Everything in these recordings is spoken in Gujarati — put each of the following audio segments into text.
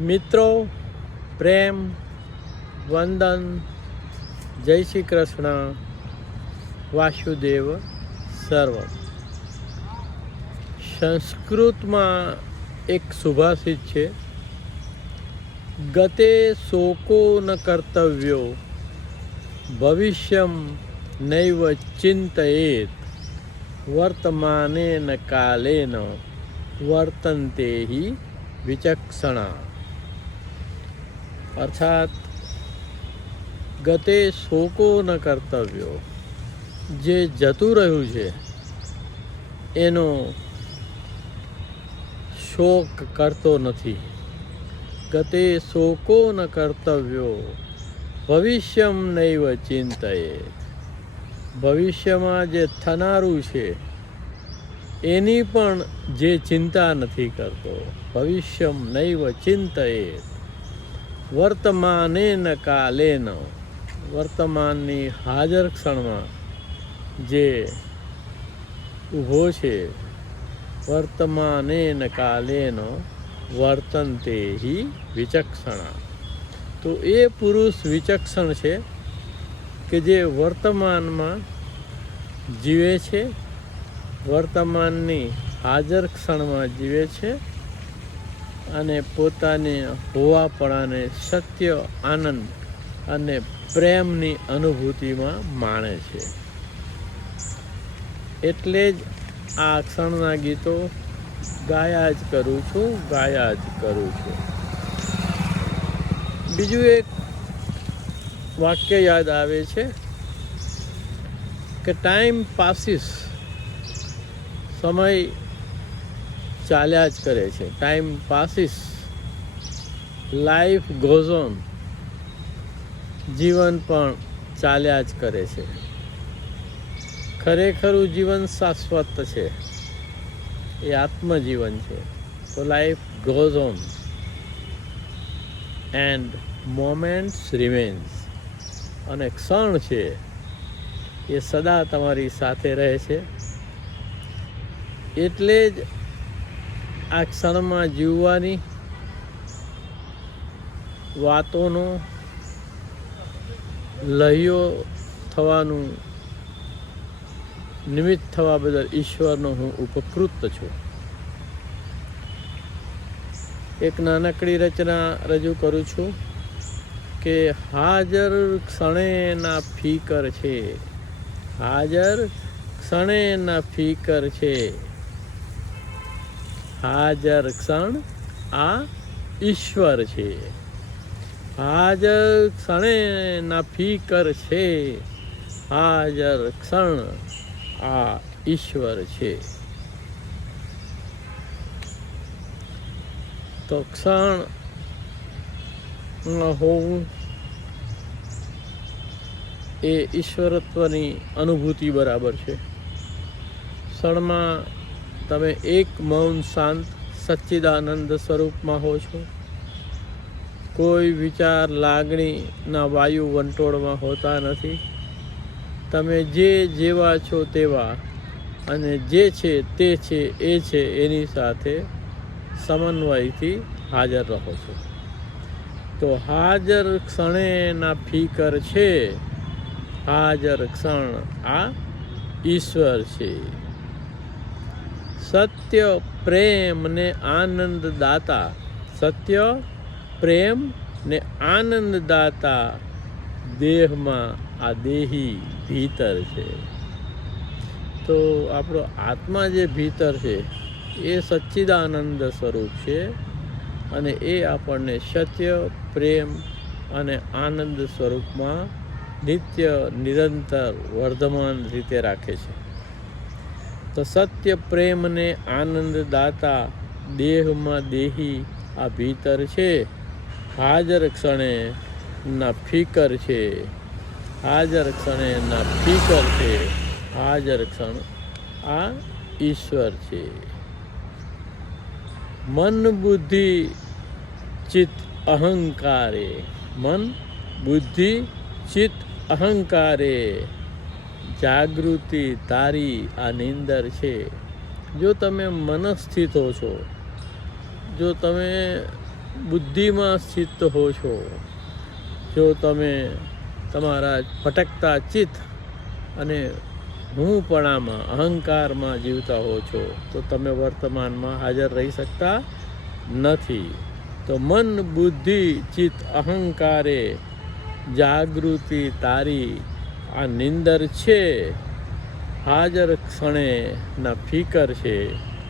મિત્રો, પ્રેમ, વંદન, જય શ્રી કૃષ્ણ, વાસુદેવ સર્વ. સંસ્કૃતમાં એક સુભાષિત છે, ગતે શોકો ન કર્તવ્યો ભવિષ્યમ નૈવ ચિંતયેત વર્તમાને ન કાલેન વર્તન્તે હિ વિચક્ષણા. અર્થાત ગતે શોકો ન કર્તવ્યો, જે જતું રહ્યું છે એનો શોક કરતો નથી. ગતે શોકો ન કર્તવ્યો ભવિષ્યમ નૈવ ચિંતયેત, ભવિષ્યમાં જે થનારું છે એની પણ જે ચિંતા નથી કરતો. ભવિષ્યમ નૈવ ચિંતયેત વર્તમાને ન કાલેન, વર્તમાનની હાજર ક્ષણમાં જે ઊભો છે, વર્તમાને ન કાલેન વર્તન્તે હિ વિચક્ષણા. તો એ પુરુષ વિચક્ષણ છે કે જે વર્તમાનમાં જીવે છે, વર્તમાનની હાજર ક્ષણમાં જીવે છે અને પોતાની હોવાપણાને સત્ય, આનંદ અને પ્રેમની અનુભૂતિમાં માણે છે. એટલે જ આ ક્ષણના ગીતો ગાયા જ કરું છું. બીજું એક વાક્ય યાદ આવે છે કે ટાઈમ પાસીસ, સમય ચાલ્યા જ કરે છે. Time passes, life goes on, જીવન પણ ચાલ્યા જ કરે છે. ખરેખરું જીવન શાશ્વત છે, એ આત્મજીવન છે. તો life goes on and moments remains, અને ક્ષણ છે એ સદા તમારી સાથે રહે છે. એટલે જ આ ક્ષણમાં જીવવાની, વાતોનો લહ્યો થવાનું નિમિત્ત થવા બદલ ઈશ્વરનો હું ઉપકૃત છું. એક નાનકડી રચના રજૂ કરું છું કે હાજર ક્ષણે ના ફીકર છે, હાજર ક્ષણે ના ફીકર છે, હાજર ક્ષણ આ ઈશ્વર છે. હાજર ક્ષણે ના ફીકર છે, હાજર ક્ષણ આ ઈશ્વર છે. તો ક્ષણ હોવું એ ઈશ્વરત્વની અનુભૂતિ બરાબર છે. ક્ષણમાં તમે એક મૌન શાંત સચ્ચિદાનંદ સ્વરૂપમાં હો છો. કોઈ વિચાર, લાગણીના વાયુ વંટોળમાં હોતા નથી. તમે જેવા છો તેવા, અને જે છે તે છે એ છે એની સાથે સમન્વયથી હાજર રહો છો. તો હાજર ક્ષણે ના ફીકર છે, હાજર ક્ષણ આ ઈશ્વર છે. સત્ય, પ્રેમ ને આનંદ દાતા, સત્ય, પ્રેમ ને આનંદ દાતા દેહમાં આ દેહી ભીતર છે. તો આપણો આત્મા જે ભીતર છે એ સચ્ચિદાનંદ સ્વરૂપ છે, અને એ આપણને સત્ય, પ્રેમ અને આનંદ સ્વરૂપમાં નિત્ય નિરંતર વર્ધમાન રીતે રાખે છે. તો સત્ય, પ્રેમ ને આનંદ દાતા દેહમાં દેહી આ ભીતર છે. હાજર ક્ષણે ના ફીકર છે, હાજર ક્ષણે ના ફીકર છે, હાજર ક્ષણ આ ઈશ્વર છે. મન બુદ્ધિ ચિત્ત અહંકારે, મન બુદ્ધિ ચિત્ત અહંકારે જાગૃતિ તારી આ નીંદર છે. જો તમે મનસ્થિત હો છો, જો તમે બુદ્ધિમાં સ્થિત હો છો, જો તમે તમારા ભટકતા ચિત્ત અને હુંપણામાં અહંકારમાં જીવતા હો છો તો તમે વર્તમાનમાં હાજર રહી શકતા નથી. તો મન બુદ્ધિ ચિત્ત અહંકારે જાગૃતિ તારી આ નિંદર છે, હાજર ક્ષણે ના ફિકર છે,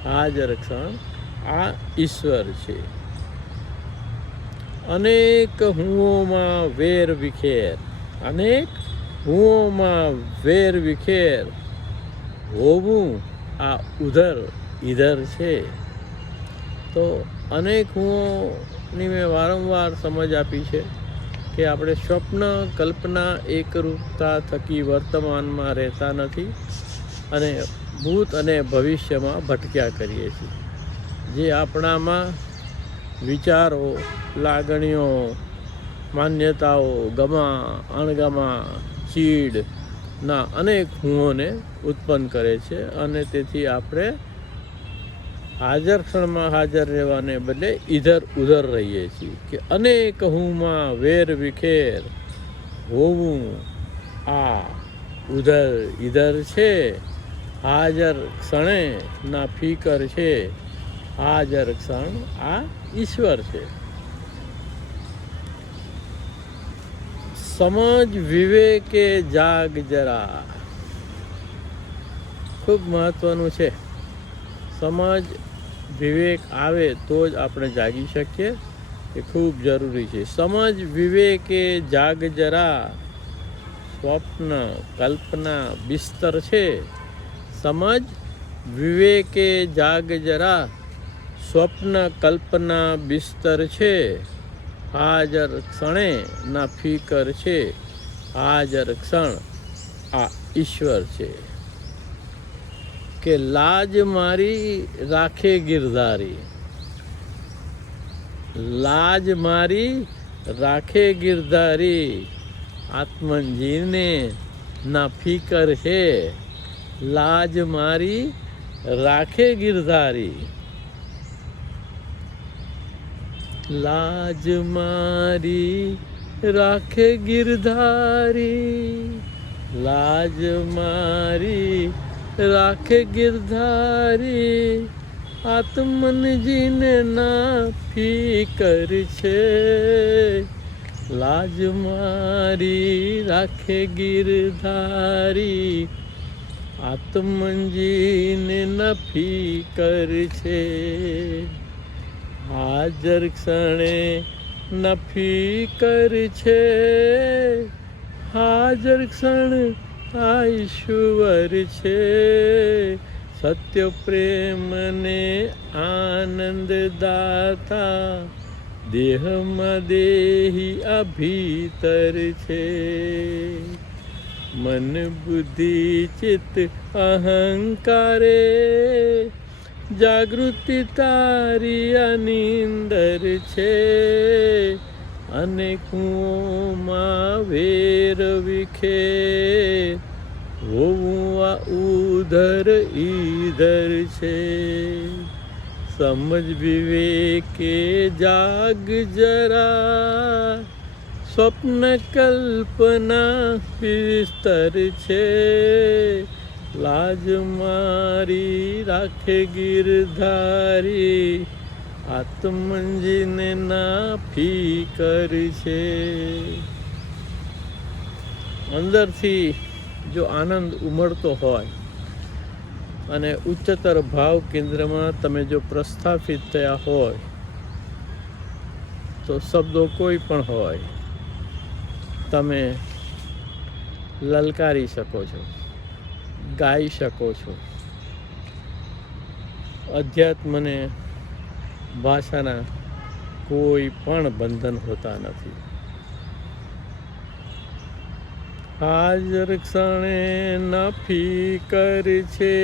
હાજર ક્ષણ આ ઈશ્વર છે. અનેક હુંઓમાં વેર વિખેર, અનેક હુંઓમાં વેર વિખેર હોવું આ ઉધર ઈધર છે. તો અનેક હુંઓની મેં વારંવાર સમજ આપી છે કે આપણે સ્વપ્ન કલ્પના એકરૂપતા થકી વર્તમાનમાં રહેતા નથી અને ભૂત અને ભવિષ્યમાં ભટક્યા કરીએ છીએ. જે આપણામાં વિચારો, લાગણીઓ, માન્યતાઓ, ગમા અણગમા, ચીડના અનેક હુંઓને ઉત્પન્ન કરે છે અને તેથી આપણે હાજર ક્ષણમાં હાજર રહેવાને બદલે ઇધર ઉધર રહીએ છીએ કે અનેક હુંમાં વેર વિખેર હોવું આ ઉધર ઇધર છે, હાજર ક્ષણે ના ફિકર છે, હાજર ક્ષણ આ ઈશ્વર છે. સમજ વિવેકે જાગ જરા, ખૂબ મહત્વનું છે. સમજ વિવેક આવે તો જ આપણે જાગી શકીએ, એ ખૂબ જરૂરી છે. સમજ વિવેકે જાગ જરા, સ્વપ્ન કલ્પના બિસ્તર છે. સમજ વિવેકે જાગ જરા, સ્વપ્ન કલ્પના બિસ્તર છે, હાજર ક્ષણે ના ફિકર છે, હાજર ક્ષણ આ ઈશ્વર છે. કે લાજ મારી રાખે ગિરધારી, લાજ મારી રાખે ગિરધારી, આત્મનજીને ના ફિકર છે, લાજ મારી રાખે ગિરધારી, લાજ મારી રાખે ગિરધારી, લાજ મારી રાખે ગિરધારી, આત્મનજીને ના ફિકર છે, લાજ મારી રાખે ગિરધારી, આત્મનજીને ના ફિકર છે, હાજર ક્ષણે ના ફિકર છે, હાજર ક્ષણ આ ઈશ્વર છે. સત્ય પ્રેમને આનંદ દાતા, દેહમાં દેહી આ ભીતર છે, મન બુદ્ધિ ચિત્ત અહંકારે જાગૃતિ તારી આ નિંદર છે, અનેક હુંઓમાં વેર વિખેર હોવું આ ઉધર ઈધર છે. સમજ વિવેકે જાગ જરા, સ્વપ્ન કલ્પના બિસ્તર છે, લાજ મારી રાખે ગિરધારી, આત્મનજીને ના ફિકર છે. અંદરથી જો આનંદ ઉમળતો હોય અને ઉચ્ચતર ભાવ કેન્દ્રમાં તમે જો પ્રસ્થાપિત થયા હોય તો શબ્દો કોઈ પણ હોય તમે લલકારી શકો છો, ગાઈ શકો છો. અધ્યાત્મને ભાષાના કોઈ પણ બંધન હોતા નથી. હાજર ક્ષણે ના ફિકર છે,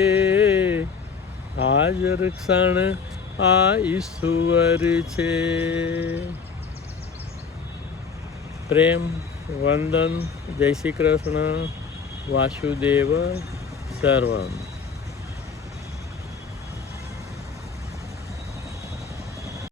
હાજર ક્ષણ આ ઈશ્વર છે. પ્રેમ વંદન, જય શ્રી કૃષ્ણ, વાસુદેવ સર્વમ.